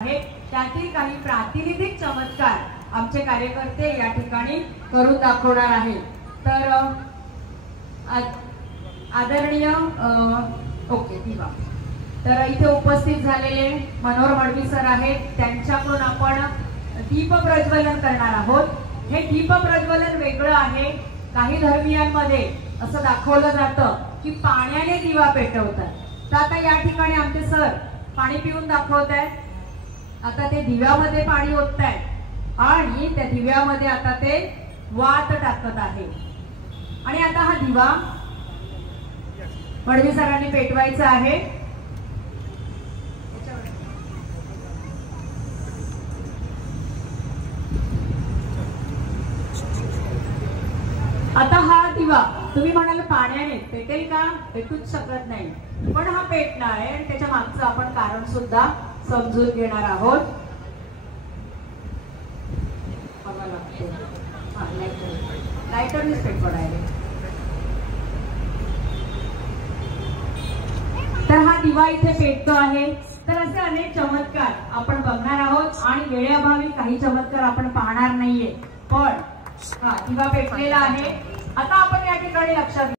आहे त्यातील काही प्रातिनिधिक चमत्कार आमचे कार्यकर्ते या ठिकाणी करून दाखवणार आहे। तर आदरणीय ओके दिवा तर इथे उपस्थित झालेले मनोहर मडवी सर आहेत, त्यांच्याकडून आपण दीप प्रज्वलन करणार आहोत। हे दीप प्रज्वलन वेगळं आहे। काही धर्मियांमध्ये असं दाखवलं जातं की पाण्याने दिवा पेटवतात। तर आता या ठिकाणी आमचे सर पाणी पिऊन दाखवतायत। आता ते दिव्यामध्ये पाणी ओततायत आणि त्या दिव्यामध्ये आता ते वात टाकत आहे आणि आता हा दिवा मडवी सरांनी पेटवायचा आहे। आता हा दिवा तुम्ही म्हणाल पाण्याने पेटेल का? पेटूच शकत नाही, पण हा पेटणार आहे आणि त्याच्या मागचं आपण कारण सुद्धा समजून घेणार आहोत। लायटरनेच पेटवायला तर हा दिवा इथे पेटतो आहे। तर असे अनेक चमत्कार आपण बघणार आहोत आणि वेळेअभावी काही चमत्कार आपण पाहणार नाहीये, पण हा दिवा पेटलेला आहे। आता आपण या ठिकाणी लक्षात